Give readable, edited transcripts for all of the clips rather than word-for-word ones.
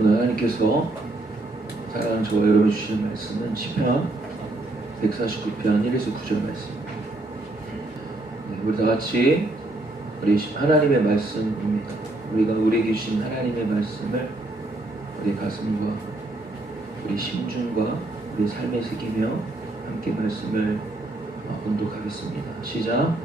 오늘 하나님께서 사랑하는 저와 여러분 주시는 말씀은 시편 149편 1에서 9절 말씀입니다. 우리 다 같이 우리 하나님의 말씀입니다. 우리가 우리에게 주신 하나님의 말씀을 우리 가슴과 우리 심중과 우리 삶에 새기며 함께 말씀을 봉독하겠습니다. 시작.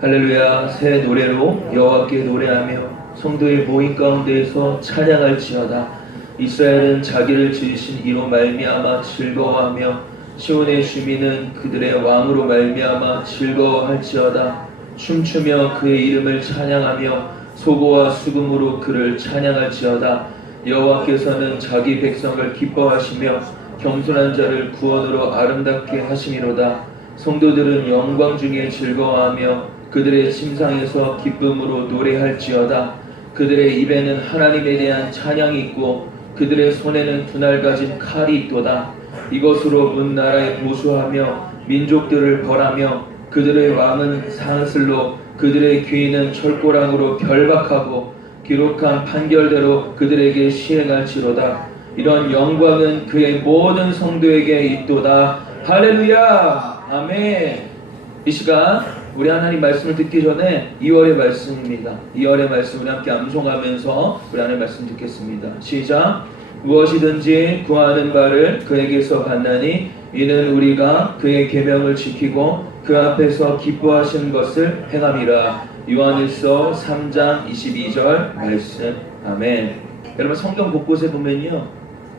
할렐루야. 새 노래로 여호와께 노래하며 성도의 모임 가운데에서 찬양할지어다. 이스라엘은 자기를 지으신 이로 말미암아 즐거워하며 시온의 주민은 그들의 왕으로 말미암아 즐거워할지어다. 춤추며 그의 이름을 찬양하며 소고와 수금으로 그를 찬양할지어다. 여호와께서는 자기 백성을 기뻐하시며 겸손한 자를 구원으로 아름답게 하심이로다. 성도들은 영광 중에 즐거워하며 그들의 침상에서 기쁨으로 노래할지어다. 그들의 입에는 하나님에 대한 찬양이 있고 그들의 손에는 분할 가진 칼이 있도다. 이것으로 문 나라에 보수하며 민족들을 벌하며 그들의 왕은 사슬로 그들의 귀인은 철고랑으로 결박하고 기록한 판결대로 그들에게 시행할지로다. 이런 영광은 그의 모든 성도에게 있도다. 할렐루야. 아멘. 이 시간 우리 하나님 말씀을 듣기 전에 2월의 말씀입니다. 2월의 말씀 우리 함께 암송하면서 우리 하나님 말씀 듣겠습니다. 시작. 무엇이든지 구하는 바를 그에게서 받나니 이는 우리가 그의 계명을 지키고 그 앞에서 기뻐하시는 것을 행함이라. 요한일서 3장 22절 말씀. 아멘. 여러분 성경 곳곳에 보면요,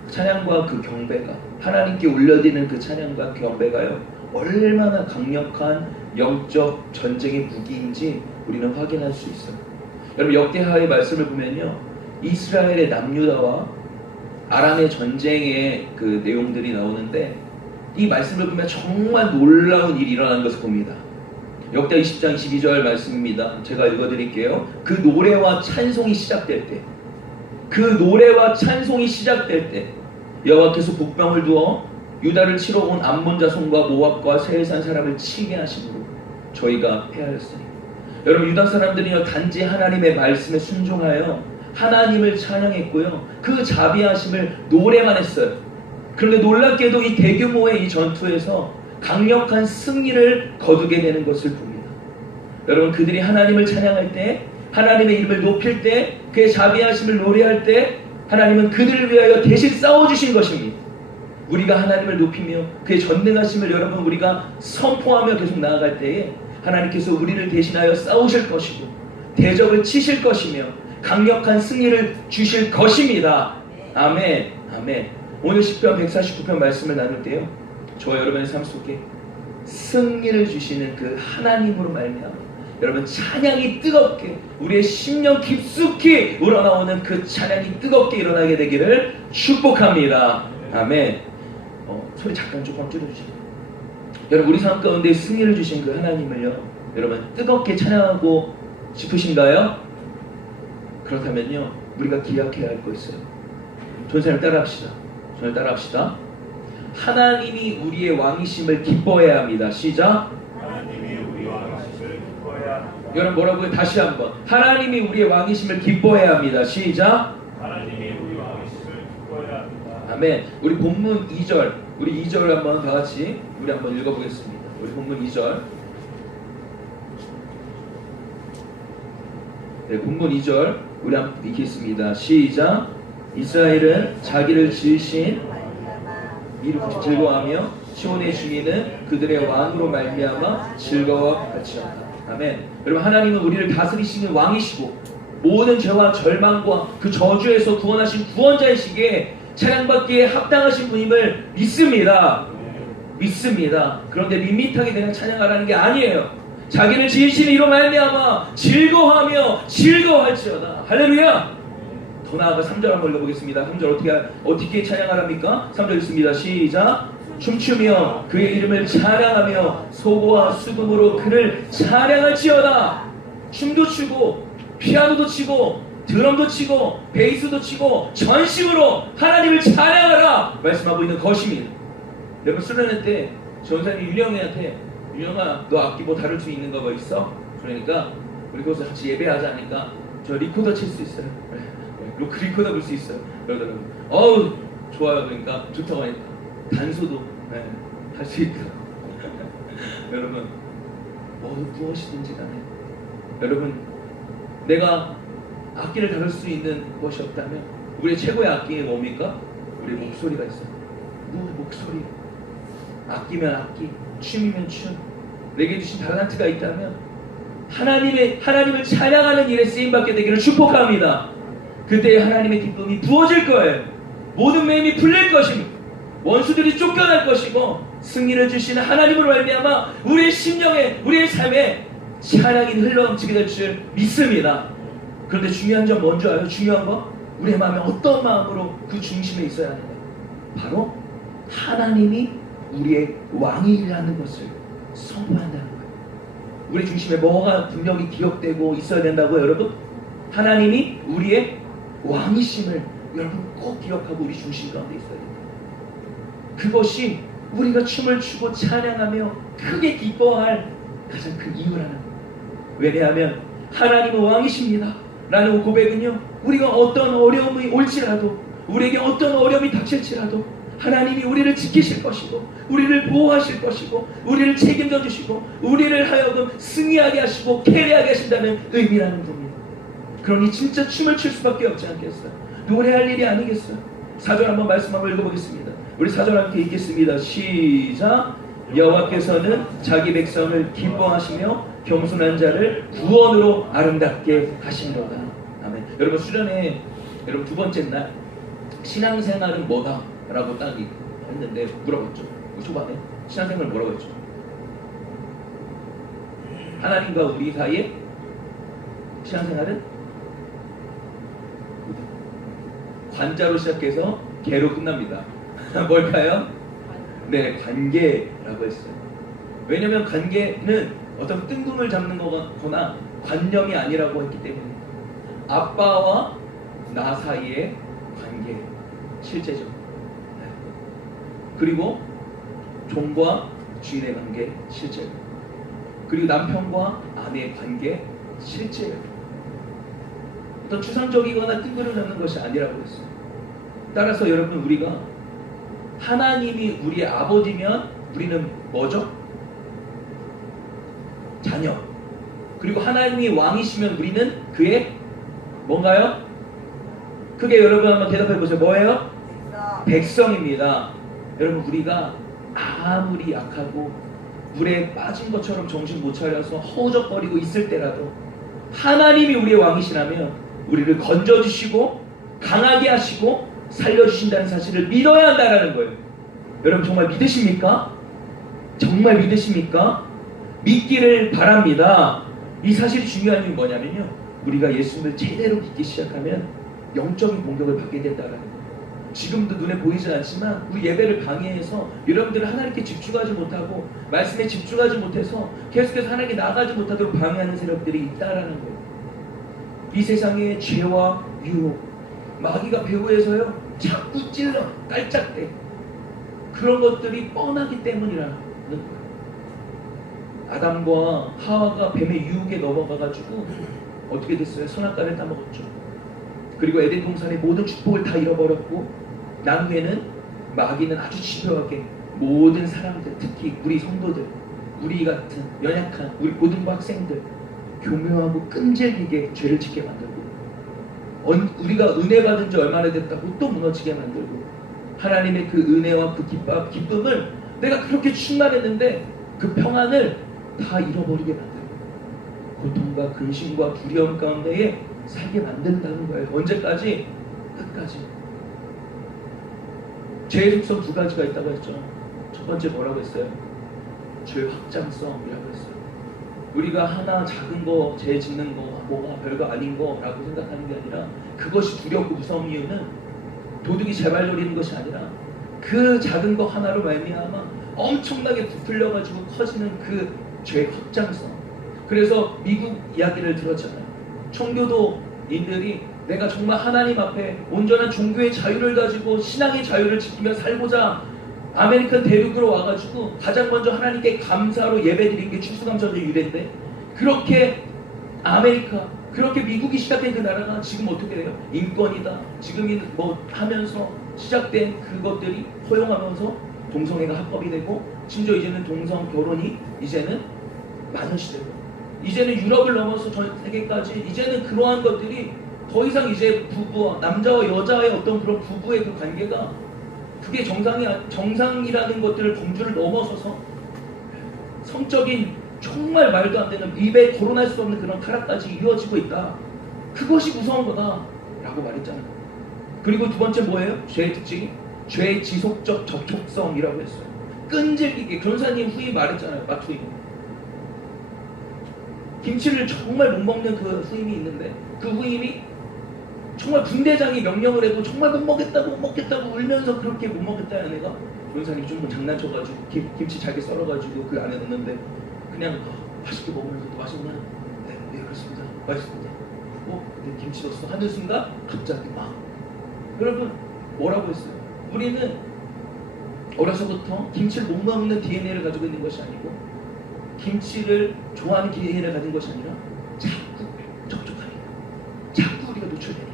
찬양과 그 경배가, 하나님께 울려드리는 그 찬양과 경배가요 얼마나 강력한 영적 전쟁의 무기인지 우리는 확인할 수 있어요. 여러분 역대하의 말씀을 보면요, 이스라엘의 남유다와 아람의 전쟁의 그 내용들이 나오는데 이 말씀을 보면 정말 놀라운 일이 일어나는 것을 봅니다. 역대 20장 22절 말씀입니다. 제가 읽어드릴게요. 그 노래와 찬송이 시작될 때, 그 노래와 찬송이 시작될 때 여호와께서 복병을 두어 유다를 치러 온 암몬 자손과 모압과 세일산 사람을 치게 하심으로 저희가 패하였으니. 여러분 유다 사람들이요 단지 하나님의 말씀에 순종하여 하나님을 찬양했고요, 그 자비하심을 노래만 했어요. 그런데 놀랍게도 이 대규모의 이 전투에서 강력한 승리를 거두게 되는 것을 봅니다. 여러분 그들이 하나님을 찬양할 때, 하나님의 이름을 높일 때, 그의 자비하심을 노래할 때 하나님은 그들을 위하여 대신 싸워주신 것입니다. 우리가 하나님을 높이며 그의 전능하심을 여러분 우리가 선포하며 계속 나아갈 때에 하나님께서 우리를 대신하여 싸우실 것이고 대적을 치실 것이며 강력한 승리를 주실 것입니다. 아멘. 아멘. 오늘 시편 149편 말씀을 나눌 때요, 저와 여러분의 삶 속에 승리를 주시는 그 하나님으로 말미암아 여러분 찬양이 뜨겁게 우리의 심령 깊숙이 우러나오는 그 찬양이 뜨겁게 일어나게 되기를 축복합니다. 아멘. 소리 잠깐 조금 줄여주시죠. 여러분 우리 삶 가운데 승리를 주신 그 하나님을요 여러분 뜨겁게 찬양하고 싶으신가요? 그렇다면요 우리가 기억해야 할 거 있어요. 전사님 따라합시다. 저를 따라합시다. 하나님이 우리의 왕이심을 기뻐해야 합니다. 시작. 하나님이 우리 왕이심을 기뻐해야 합니다. 여러분 뭐라고요? 다시 한번. 하나님이 우리의 왕이심을 기뻐해야 합니다. 시작. 하나님이 우리 왕이심을 기뻐해야 합니다. 아멘. 우리 본문 2절, 우리 2절 한번 다 같이 우리 한번 읽어보겠습니다. 우리 본문 2절. 네, 본문 2절 우리 한번 읽겠습니다. 시작. 이스라엘은 자기를 지으신 이를 즐거워하며 시온의 주민은 그들의 왕으로 말미암아 즐거워할지어다. 아멘. 여러분 하나님은 우리를 다스리시는 왕이시고 모든 죄와 절망과 그 저주에서 구원하신 구원자이시기에 찬양받기에 합당하신 분임을 믿습니다. 믿습니다. 그런데 밋밋하게 그냥 찬양하라는 게 아니에요. 자기를 지으시는 이로 말미암아 즐거워하며 즐거워할지어다. 할렐루야. 더 나아가 3절 한번 읽어보겠습니다. 3절 어떻게 찬양하랍니까? 3절 읽습니다. 시작. 춤추며 그의 이름을 찬양하며 소고와 수금으로 그를 찬양할지어다. 춤도 추고 피아노도 치고 드럼도 치고 베이스도 치고 전심으로 하나님을 찬양하라 말씀하고 있는 것입니다. 여러분 수련회 때 전사님이 윤영이한테 윤영아 너 악기 뭐 다룰 수 있는 거 뭐 있어? 그러니까 우리 거기서 같이 예배하자 하니까 저 리코더 칠 수 있어요. 그리고 그리코다 볼 수 있어요. 그러더라고요. 어우 좋아요. 그러니까 좋다고 하니까 단소도 할 수 있다. 여러분 무엇이든지 간에 여러분 내가 악기를 다룰 수 있는 것이 없다면 우리의 최고의 악기는 뭡니까? 우리의 목소리가 있어요. 목소리. 악기면 악기, 춤이면 춤. 내게 주신 달란트가 있다면 하나님을 찬양하는 일에 쓰임받게 되기를 축복합니다. 그때 하나님의 기쁨이 부어질 거예요. 모든 매임이 풀릴 것입니다. 원수들이 쫓겨날 것이고 승리를 주시는 하나님으로 말미암아 우리의 심령에 우리의 삶에 찬양이 흘러넘치게 될 줄 믿습니다. 그런데 중요한 점 뭔지 알아요? 중요한 거? 우리의 마음에 어떤 마음으로 그 중심에 있어야 하는가? 바로 하나님이 우리의 왕이라는 것을 선포한다는 거예요. 우리 중심에 뭐가 분명히 기억되고 있어야 된다고요, 여러분? 하나님이 우리의 왕이심을 여러분 꼭 기억하고 우리 중심 가운데 있어야 됩니다. 그것이 우리가 춤을 추고 찬양하며 크게 기뻐할 가장 큰 이유라는 거예요. 왜냐하면 하나님은 왕이십니다 라는 고백은요, 우리가 어떤 어려움이 올지라도, 우리에게 어떤 어려움이 닥칠지라도 하나님이 우리를 지키실 것이고 우리를 보호하실 것이고 우리를 책임져 주시고 우리를 하여금 승리하게 하시고 캐리하게 하신다는 의미라는 겁니다. 그러니 진짜 춤을 출 수밖에 없지 않겠어요? 노래할 일이 아니겠어요? 4절 한번 말씀 한번 읽어보겠습니다. 우리 4절 함께 읽겠습니다. 시작. 여호와께서는 자기 백성을 기뻐하시며 겸손한 자를 구원으로 아름답게 하시노라. 아멘. 여러분 수련회 여러분 두 번째 날 신앙생활은 뭐다? 라고 딱 했는데 물어봤죠. 초반에 신앙생활 뭐라고 했죠? 하나님과 우리 사이에 신앙생활은 관자로 시작해서 개로 끝납니다. 뭘까요? 네, 관계라고 했어요. 왜냐하면 관계는 어떤 뜬금을 잡는 거거나 관념이 아니라고 했기 때문에 아빠와 나 사이의 관계, 실제죠. 그리고 종과 주인의 관계, 실제요. 그리고 남편과 아내의 관계, 실제요. 어떤 추상적이거나 뜬금을 잡는 것이 아니라고 했어요. 따라서 여러분 우리가 하나님이 우리의 아버지면 우리는 뭐죠? 자녀. 그리고 하나님이 왕이시면 우리는 그의 뭔가요? 크게 여러분 한번 대답해 보세요. 뭐예요? 백성입니다. 여러분 우리가 아무리 약하고 물에 빠진 것처럼 정신 못 차려서 허우적거리고 있을 때라도 하나님이 우리의 왕이시라면 우리를 건져주시고 강하게 하시고 살려주신다는 사실을 믿어야 한다는 거예요. 여러분 정말 믿으십니까? 정말 믿으십니까? 믿기를 바랍니다. 이 사실이 중요한 이유는 뭐냐면요, 우리가 예수님을 제대로 믿기 시작하면 영적인 공격을 받게 된다는 거예요. 지금도 눈에 보이지 않지만 우리 예배를 방해해서 여러분들은 하나님께 집중하지 못하고 말씀에 집중하지 못해서 계속해서 하나님께 나가지 못하도록 방해하는 세력들이 있다라는 거예요. 이 세상에 죄와 유혹, 마귀가 배후에서요 자꾸 찔러 깔짝대, 그런 것들이 뻔하기 때문이라는 거예요. 아담과 하와가 뱀의 유혹에 넘어가가지고 어떻게 됐어요? 선악과를 따먹었죠. 그리고 에덴 동산의 모든 축복을 다 잃어버렸고 나중에는 마귀는 아주 집요하게 모든 사람들, 특히 우리 성도들, 우리 같은 연약한 우리 고등부 학생들 교묘하고 끈질기게 죄를 짓게 만들고, 우리가 은혜 받은 지 얼마나 됐다고 또 무너지게 만들고, 하나님의 그 은혜와 그 기쁨을 내가 그렇게 충만했는데 그 평안을 다 잃어버리게 만들고 고통과 근심과 두려움 가운데에 살게 만든다는 거예요. 언제까지? 끝까지. 죄의 속성 두 가지가 있다고 했죠. 첫 번째 뭐라고 했어요? 죄의 확장성이라고 했어요. 우리가 하나 작은 거, 죄 짓는 거, 뭐가 별거 아닌 거라고 생각하는 게 아니라, 그것이 두렵고 무서운 이유는 도둑이 제발 노리는 것이 아니라 그 작은 거 하나로 말미암아 엄청나게 부풀려가지고 커지는 그 죄의 확장성. 그래서 미국 이야기를 들었잖아요. 청교도인들이 내가 정말 하나님 앞에 온전한 종교의 자유를 가지고 신앙의 자유를 지키며 살고자 아메리칸 대륙으로 와가지고 가장 먼저 하나님께 감사로 예배드린 게 추수감사절 유래인데, 그렇게 아메리카 그렇게 미국이 시작된 그 나라가 지금 어떻게 돼요? 인권이다. 지금 뭐 하면서 시작된 그것들이 허용하면서 동성애가 합법이 되고, 심지어 이제는 동성 결혼이 이제는 많은 시대고, 이제는 유럽을 넘어서 전 세계까지 이제는 그러한 것들이 더 이상 이제 부부와 남자와 여자의 어떤 그런 부부의 그 관계가 그게 정상이라는 것들을 범주를 넘어서서 성적인 정말 말도 안 되는 입에 거론할 수 없는 그런 타락까지 이루어지고 있다. 그것이 무서운 거다 라고 말했잖아요. 그리고 두 번째 뭐예요? 죄의 특징이 죄의 지속적 접촉성이라고 했어요. 끈질기게 변호사님 후임 말했잖아요. 마투임 김치를 정말 못 먹는 그 후임이 있는데, 그 후임이 정말 군대장이 명령을 해도 정말 못 먹겠다고 울면서 그렇게 못 먹겠다는 애가 변호사님이 좀 장난쳐가지고 김치 잘게 썰어가지고 그 안에 넣는데 그냥 맛있게 먹으면서 맛있냐? 네 그렇습니다. 맛있습니다. 네, 김치 넣었어. 하는 순간 갑자기 여러분 뭐라고 했어요? 우리는 어려서부터 김치를 못 먹는 DNA를 가지고 있는 것이 아니고, 김치를 좋아하는 DNA를 가진 것이 아니라 자꾸 접촉하니까, 자꾸 우리가 노출되니까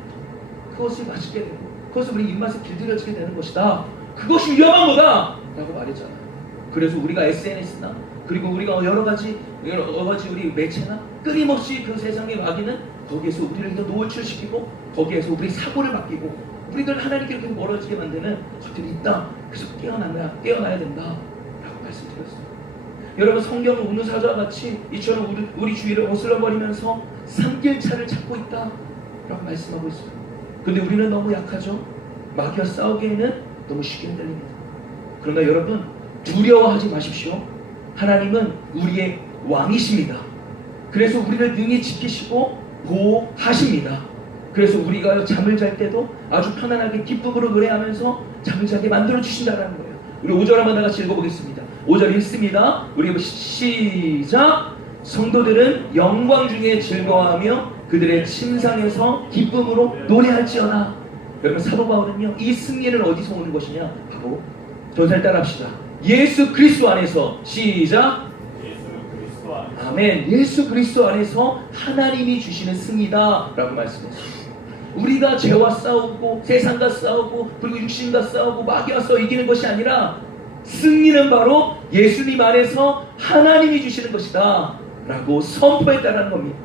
그것을 맛있게 되고, 그것을 우리 입맛에 길들여지게 되는 것이다. 그것이 위험한 거다 라고 말했잖아요. 그래서 우리가 SNS나 그리고 우리가 여러 가지 우리 매체나 끊임없이 그 세상의 마귀는 거기에서 우리를 더 노출시키고, 거기에서 우리 사고를 바뀌고, 우리들 하나님께 이렇게 멀어지게 만드는 것들이 있다. 그래서 깨어나야 된다 라고 말씀드렸어요. 여러분, 성경은 우는 사자와 같이 이처럼 우리 주위를 어슬러버리면서 삼길차를 찾고 있다 라고 말씀하고 있어요. 근데 우리는 너무 약하죠. 마귀와 싸우기에는 너무 쉽게 흔들립니다. 그러나 여러분, 두려워하지 마십시오. 하나님은 우리의 왕이십니다. 그래서 우리를 능히 지키시고 보호하십니다. 그래서 우리가 잠을 잘 때도 아주 편안하게 기쁨으로 노래하면서 잠을 자게 만들어 주신다는 거예요. 우리 5절 한번 다 같이 읽어보겠습니다. 5절 읽습니다. 우리 시작. 성도들은 영광 중에 즐거워하며 그들의 침상에서 기쁨으로 노래할지어다. 여러분, 사도 바울은요, 이 승리는 어디서 오는 것이냐? 바로 전사를 따라합시다. 예수 그리스도 안에서. 시작. 예수 그리스도 안에서. 아멘. 예수 그리스도 안에서 하나님이 주시는 승리다 라고 말씀했어요. 우리가 죄와 싸우고 세상과 싸우고 그리고 육신과 싸우고 마귀와 싸워 이기는 것이 아니라, 승리는 바로 예수님 안에서 하나님이 주시는 것이다 라고 선포했다는 겁니다.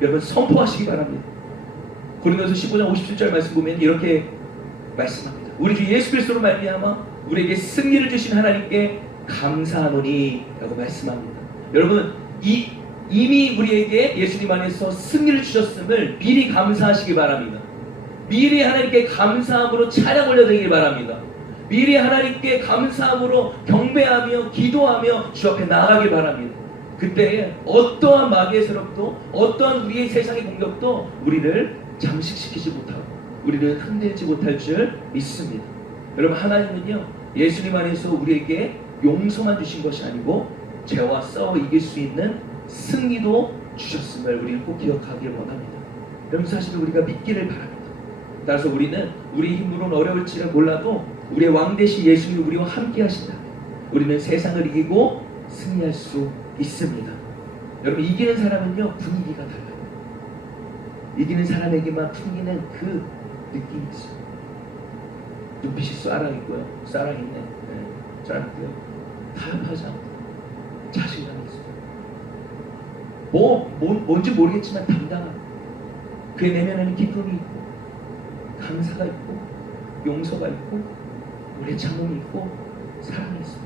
여러분, 선포하시기 바랍니다. 고린도서 15장 57절 말씀 보면 이렇게 말씀합니다. 우리 주 예수 그리스도로 말미암아 우리에게 승리를 주신 하나님께 감사하노니 라고 말씀합니다. 여러분, 이미 우리에게 예수님 안에서 승리를 주셨음을 미리 감사하시기 바랍니다. 미리 하나님께 감사함으로 찬양 올려드리기 바랍니다. 미리 하나님께 감사함으로 경배하며 기도하며 주 앞에 나아가기 바랍니다. 그때 어떠한 마귀의 세력도 어떠한 우리의 세상의 공격도 우리를 잠식시키지 못하고 우리를 흔들지 못할 줄 믿습니다. 여러분, 하나님은요, 예수님 안에서 우리에게 용서만 주신 것이 아니고 죄와 싸워 이길 수 있는 승리도 주셨음을 우리는 꼭 기억하길 원합니다. 여러분, 사실 우리가 믿기를 바랍니다. 따라서 우리는 우리 힘으로는 어려울지는 몰라도 우리의 왕 되신 예수님이 우리와 함께 하신다. 우리는 세상을 이기고 승리할 수 있습니다. 여러분, 이기는 사람은요, 분위기가 달라요. 이기는 사람에게만 풍기는 그 느낌이 있어요. 눈빛이 쏴랑있고요. 쏴랑있네. 쏴랑있고요. 타협하지 않고 자신감이 있어요. 뭔지 모르겠지만 당당하고, 그의 내면에는 기쁨이 있고 감사가 있고 용서가 있고 우리의 참음이 있고 사랑이 있어요.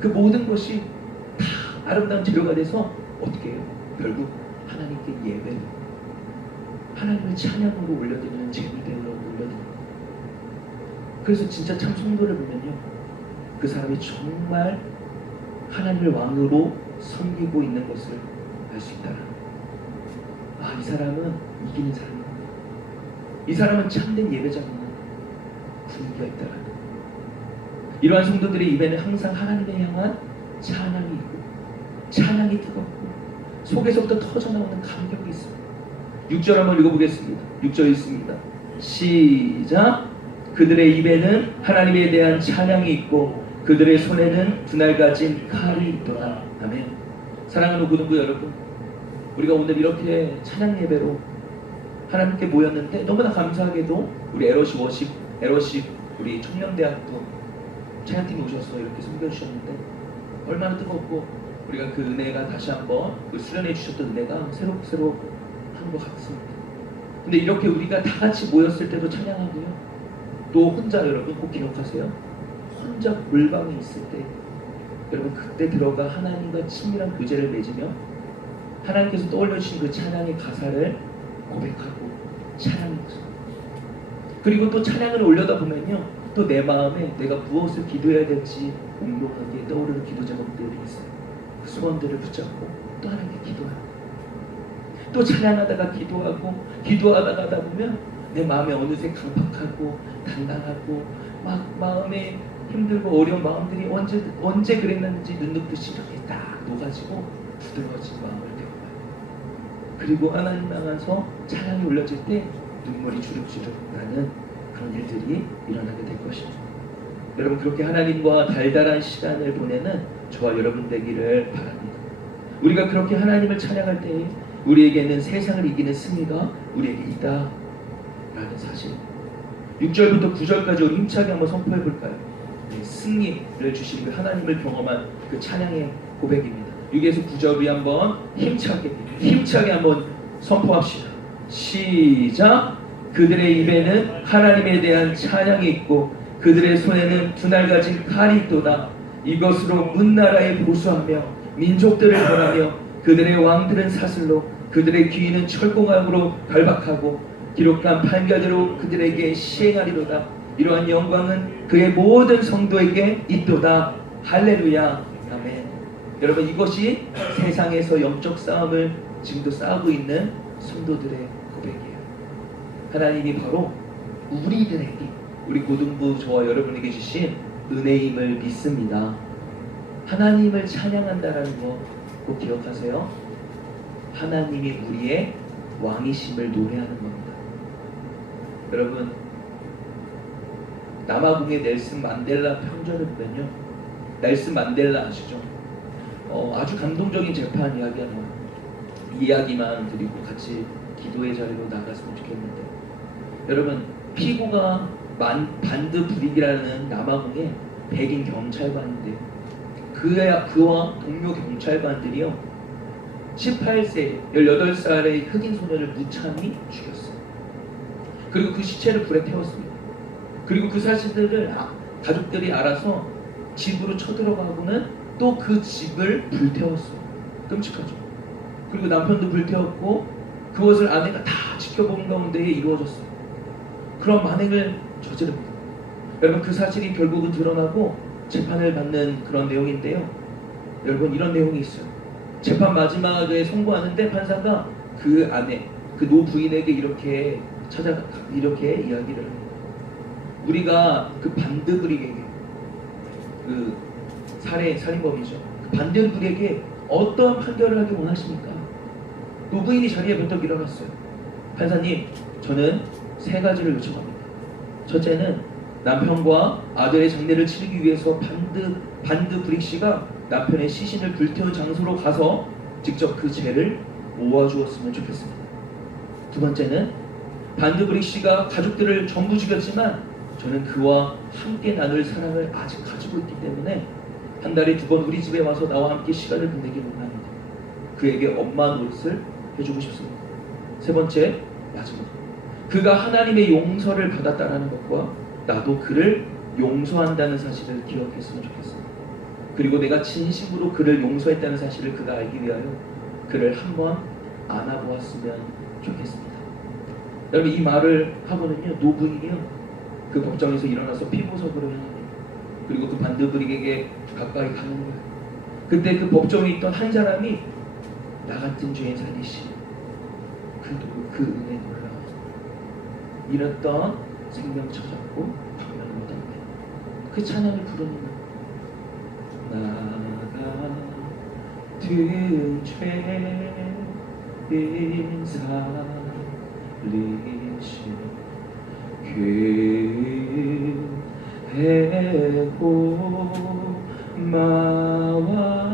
그 모든 것이 다 아름다운 재료가 돼서 어떻게 해요? 결국 하나님께 예배를, 하나님을 찬양으로 올려드리는 제물대로 올려드립니다. 그래서 진짜 참 성도를 보면요, 그 사람이 정말 하나님을 왕으로 섬기고 있는 것을 알 수 있다는 거예요. 이 사람은 이기는 사람이구나. 이 사람은 참된 예배자구나. 분위기가 있다는 거예요. 이러한 성도들의 입에는 항상 하나님을 향한 찬양이 있고 찬양이 뜨겁고 속에서부터 터져나오는 감격이 있습니다. 6절 한번 읽어보겠습니다. 6절 읽습니다. 시작. 그들의 입에는 하나님에 대한 찬양이 있고 그들의 손에는 분할 가진 칼이 있도다. 아멘. 사랑하는 고등부 여러분, 우리가 오늘 이렇게 찬양 예배로 하나님께 모였는데 너무나 감사하게도 우리 에러십 우리 청년대학도 찬양팀이 오셔서 이렇게 섬겨주셨는데 얼마나 뜨겁고 우리가 그 은혜가 다시 한번 그 수련해 주셨던 은혜가 새록새록 한 것 같습니다. 근데 이렇게 우리가 다 같이 모였을 때도 찬양하고요. 또 혼자 여러분 꼭 기억하세요. 혼자 골방에 있을 때 여러분 그때 들어가 하나님과 친밀한 교제를 맺으며 하나님께서 떠올려주신 그 찬양의 가사를 고백하고 찬양해서 그리고 또 찬양을 올려다 보면요 또 내 마음에 내가 무엇을 기도해야 될지 몽롱하게 떠오르는 기도 제목들이 있어요. 그 소원들을 붙잡고 또 하나님께 기도하고 또 찬양하다가 기도하다가 하다 보면 내 마음에 어느새 강팍하고 당당하고 막 마음에 힘들고 어려운 마음들이 언제 그랬는지 눈눕듯이 이렇게 딱 녹아지고 부드러워진 마음을 겪어요. 그리고 하나님 향해서 찬양이 올려질 때 눈물이 주룩주룩 나는 그런 일들이 일어나게 될 것입니다. 여러분 그렇게 하나님과 달달한 시간을 보내는 저와 여러분 되기를 바랍니다. 우리가 그렇게 하나님을 찬양할 때에 우리에게는 세상을 이기는 승리가 우리에게 있다 라는 사실 6절부터 9절까지 우리 힘차게 한번 선포해 볼까요? 네, 승리를 주신 그 하나님을 경험한 그 찬양의 고백입니다. 6에서 9절 우리 한번 힘차게 한번 선포합시다. 시작. 그들의 입에는 하나님에 대한 찬양이 있고 그들의 손에는 두 날 가진 칼이 있도다. 이것으로 문나라에 보수하며 민족들을 벌하며 그들의 왕들은 사슬로 그들의 귀인은 철공함으로 발박하고 기록한 판결대로 그들에게 시행하리로다. 이러한 영광은 그의 모든 성도에게 있도다. 할렐루야. 아멘. 여러분 이것이 세상에서 영적 싸움을 지금도 싸우고 있는 성도들의 고백이에요. 하나님이 바로 우리들에게 우리 고등부 저와 여러분에게 주신 은혜임을 믿습니다. 하나님을 찬양한다라는 거 꼭 기억하세요. 하나님이 우리의 왕이심을 노래하는 겁니다. 여러분 남아공의 넬슨 만델라 편전을 보면요 넬슨 만델라 아시죠? 아주 감동적인 재판 이야기만 드리고 같이 기도의 자리로 나갔으면 좋겠는데 여러분 피고가 반드 브릭이라는 남아공의 백인 경찰관인데 그와 동료 경찰관들이요 18세, 18살의 흑인 소년을 무참히 죽였어요. 그리고 그 시체를 불에 태웠습니다. 그리고 그 사실들을 가족들이 알아서 집으로 쳐들어가고는 또 그 집을 불태웠어요. 끔찍하죠. 그리고 남편도 불태웠고 그것을 아내가 다 지켜본 가운데에 이루어졌어요. 그런 만행을 저지릅니다. 여러분 그 사실이 결국은 드러나고 재판을 받는 그런 내용인데요. 여러분 이런 내용이 있어요. 재판 마지막에 선고하는데 판사가 그 아내, 그 노부인에게 이렇게 이렇게 이야기를 합니다. 우리가 그 반드브릭에게 그 살인범이죠. 그 반드브릭에게 어떤 판결을 하기 원하십니까? 노부인이 자리에 벌떡 일어났어요. 판사님, 저는 세 가지를 요청합니다. 첫째는 남편과 아들의 장례를 치르기 위해서 반드브릭 씨가 남편의 시신을 불태운 장소로 가서 직접 그 죄를 모아주었으면 좋겠습니다. 두 번째는 반드브릭 씨가 가족들을 전부 죽였지만 저는 그와 함께 나눌 사랑을 아직 가지고 있기 때문에 한 달에 2번 우리 집에 와서 나와 함께 시간을 보내기 원합니다. 그에게 엄마 노릇을 해주고 싶습니다. 세 번째, 마지막. 그가 하나님의 용서를 받았다는 것과 나도 그를 용서한다는 사실을 기억했으면 좋겠습니다. 그리고 내가 진심으로 그를 용서했다는 사실을 그가 알기 위하여 그를 한번 안아보았으면 좋겠습니다. 여러분 이 말을 하고는요 노부인이요 그 법정에서 일어나서 피고석으로 향합니다. 그리고 그 반드브릭에게 가까이 가는 거예요. 그때 그 법정에 있던 한 사람이 나 같은 죄인 살리시 그 은혜 놀라 잃었던 생명 찾았고 방면을 얻었네. 그 찬양을 부르는 나 같은 죄인 살리시 괴해고 마와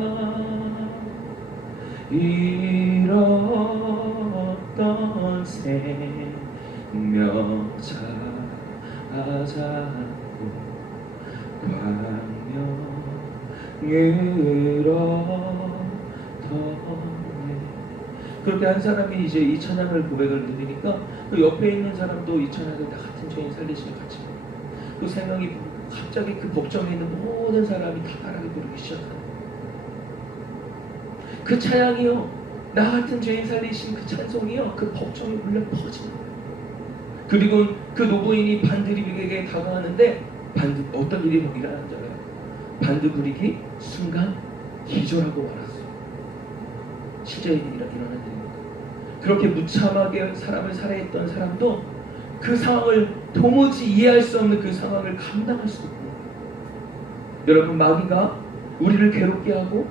이런 묘사하자고 광명으로 그렇게 한 사람이 이제 이 찬양을 고백을 드리니까 그 옆에 있는 사람도 이 찬양을 다 같은 죄인 살리시며 같이 그 생각이 갑자기 그 법정에 있는 모든 사람이 다 따라하게 부르기 시작하는 그 찬양이요, 나 같은 죄인 살리신 그 찬송이요, 그 법정에 울려 퍼지는 거예요. 그리고 그 노부인이 반드리에게 다가가는데 어떤 일이 일어나는 줄 알아요? 반드부릭이 순간 기절하고 말았어요. 실제 일이 일어난 일입니다. 그렇게 무참하게 사람을 살해했던 사람도 그 상황을 도무지 이해할 수 없는 그 상황을 감당할 수 없는 거예요. 여러분, 마귀가 우리를 괴롭게 하고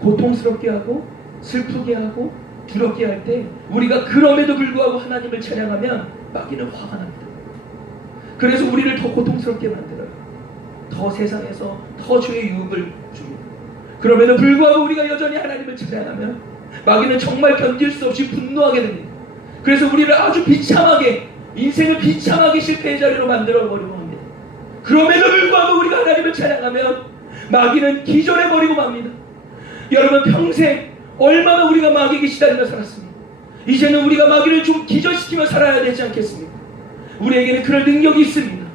고통스럽게 하고 슬프게 하고 두렵게 할 때 우리가 그럼에도 불구하고 하나님을 찬양하면 마귀는 화가 납니다. 그래서 우리를 더 고통스럽게 만들어요. 더 세상에서 더 죄의 유혹을 줍니다. 그럼에도 불구하고 우리가 여전히 하나님을 찬양하면 마귀는 정말 견딜 수 없이 분노하게 됩니다. 그래서 우리를 아주 비참하게, 인생을 비참하게 실패의 자리로 만들어버리고 합니다. 그럼에도 불구하고 우리가 하나님을 찬양하면 마귀는 기절해버리고 맙니다. 여러분, 평생 얼마나 우리가 마귀에게 시달리며 살았습니까? 이제는 우리가 마귀를 좀 기절시키며 살아야 되지 않겠습니까? 우리에게는 그럴 능력이 있습니다.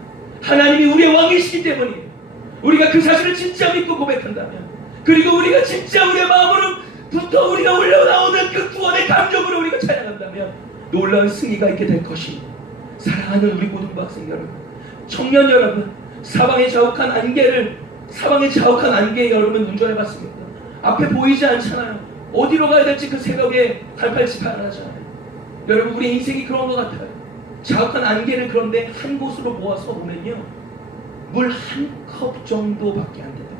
하나님이 우리의 왕이시기 때문이에요. 우리가 그 사실을 진짜 믿고 고백한다면, 그리고 우리가 진짜 우리의 마음으로부터 우리가 올라오는 그 구원의 감정으로 우리가 찬양한다면 놀라운 승리가 있게 될 것입니다. 사랑하는 우리 고등학생 여러분, 청년 여러분, 사방의 자욱한 안개 여러분 운전해봤습니까? 앞에 보이지 않잖아요. 어디로 가야 될지 그 새벽에 갈팔지판하잖아요. 여러분, 우리 인생이 그런 것 같아요. 자욱한 안개를 그런데 한 곳으로 모아서 보면요, 물 한 컵 정도밖에 안 된다.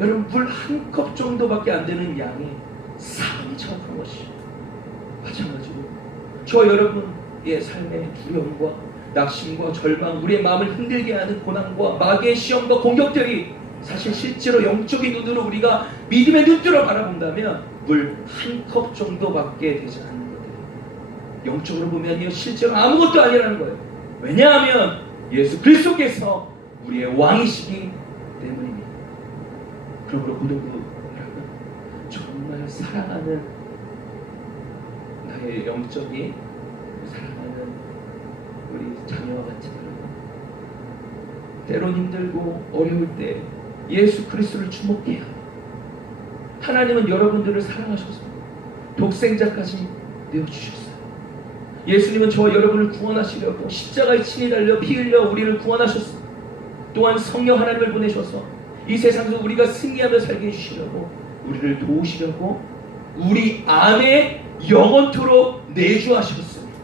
여러분, 물 한 컵 정도밖에 안 되는 양이 사방이 자욱한 것이죠. 마찬가지로 저 여러분의 삶의 두려움과 낙심과 절망, 우리의 마음을 흔들게 하는 고난과 마귀의 시험과 공격들이 사실 실제로 영적인 눈으로 우리가 믿음의 눈으로 바라본다면 물 한 컵 정도밖에 되지 않는 것들이 영적으로 보면요, 실제로 아무것도 아니라는 거예요. 왜냐하면 예수 그리스도께서 우리의 왕이시기 때문입니다. 그러므로 고등부 여러분, 정말 사랑하는 나의 영적인 사랑하는 우리 자녀와 같은 여러분, 때론 힘들고 어려울 때 예수 그리스도를 주목해야 합니다. 하나님은 여러분들을 사랑하셔서 독생자까지 내어주셨어요. 예수님은 저와 여러분을 구원하시려고 십자가에 친히 달려 피 흘려 우리를 구원하셨습니다. 또한 성령 하나님을 보내셔서 이 세상에서 우리가 승리하며 살게 해주시려고 우리를 도우시려고 우리 안에 영원토록 내주하셨습니다.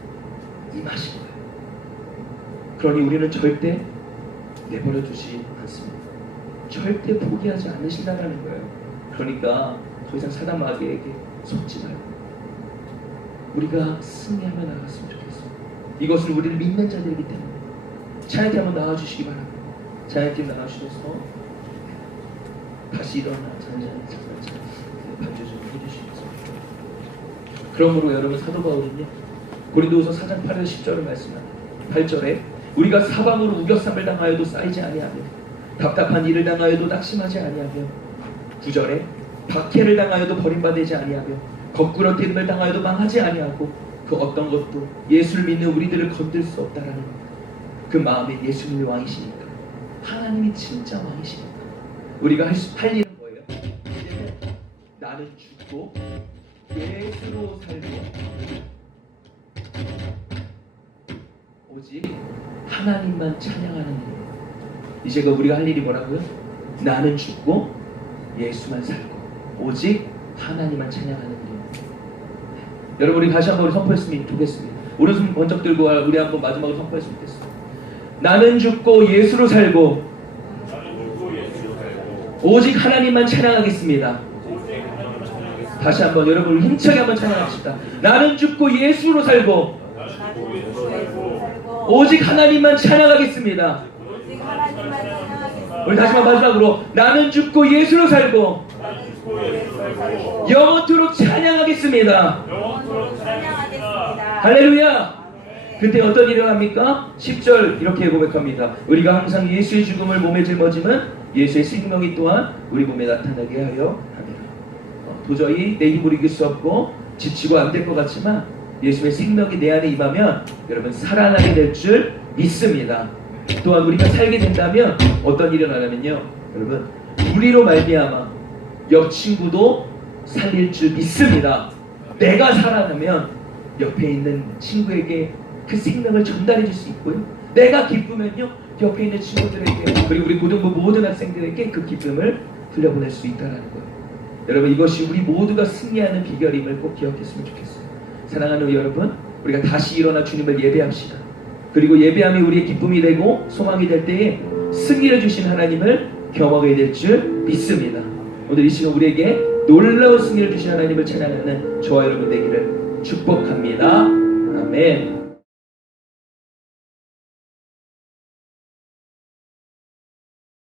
임하신 거예요. 그러니 우리는 절대 내버려두지 않습니다. 절대 포기하지 않으신다는 거예요. 그러니까 더 이상 사단 마귀에게 속지 말고 우리가 승리하며 나아갔으면 좋겠습니다. 이것은 우리를 믿는 자들이기 때문에. 찬양팀 한번 나와주시기 바랍니다. 찬양팀 나와주셔서 다시 일어나 반주 좀 해주시겠습니다. 그러므로 여러분, 사도 바울은요, 고린도후서 4장 8절 10절을 말씀합니다. 8절에 우리가 사방으로 우겨쌈을 당하여도 쌓이지 아니하며 답답한 일을 당하여도 낙심하지 아니하며 9절에 박해를 당하여도 버림받지 아니하며 거꾸러뜨림을 당하여도 망하지 아니하고 그 어떤 것도 예수를 믿는 우리들을 건들 수 없다라는 겁니다. 그 마음에 예수님이 왕이시니까, 하나님이 진짜 왕이시니까 우리가 할 일은 뭐예요? 이제는 나는 죽고 예수로 살고 오직 하나님만 찬양하는 일입니다. 이제가 우리가 할 일이 뭐라고요? 나는 죽고 예수만 살고 오직 하나님만 찬양하는 일입니다. 여러분, 우리 다시 한번 선포했으면 좋겠습니다. 오른손 번쩍 들고 우리 한번 마지막으로 선포했으면 좋겠습니다. 나는 죽고 예수로 살고 오직 하나님만 찬양하겠습니다. 다시 한번 여러분 힘차게 한번 찬양합시다. 나는 죽고 예수로 살고 오직 하나님만 찬양하겠습니다. 우리 다시 한번 마지막으로 나는 죽고 예수로 살고 영원토록 찬양하겠습니다. 할렐루야. 그때 어떤 일을 합니까? 10절 이렇게 고백합니다. 우리가 항상 예수의 죽음을 몸에 짊어지면 예수의 생명이 또한 우리 몸에 나타나게 하여 합니다. 도저히 내 힘으로 이길 수 없고 지치고 안 될 것 같지만 예수의 생명이 내 안에 임하면 여러분 살아나게 될 줄 믿습니다. 또한 우리가 살게 된다면 어떤 일이 일어나냐면요, 여러분 우리로 말미암아 옆 친구도 살릴 줄 믿습니다. 내가 살아나면 옆에 있는 친구에게 그 생명을 전달해 줄 수 있고요, 내가 기쁘면요 옆에 있는 친구들에게 그리고 우리 고등부 모든 학생들에게 그 기쁨을 돌려보낼 수 있다는 거예요. 여러분 이것이 우리 모두가 승리하는 비결임을 꼭 기억했으면 좋겠어요. 사랑하는 우리 여러분, 우리가 다시 일어나 주님을 예배합시다. 그리고 예배함이 우리의 기쁨이 되고 소망이 될 때에 승리를 주신 하나님을 경험하게 될 줄 믿습니다. 오늘 이 시간 우리에게 놀라운 승리를 주신 하나님을 찬양하는 저와 여러분 되기를 축복합니다. 아멘.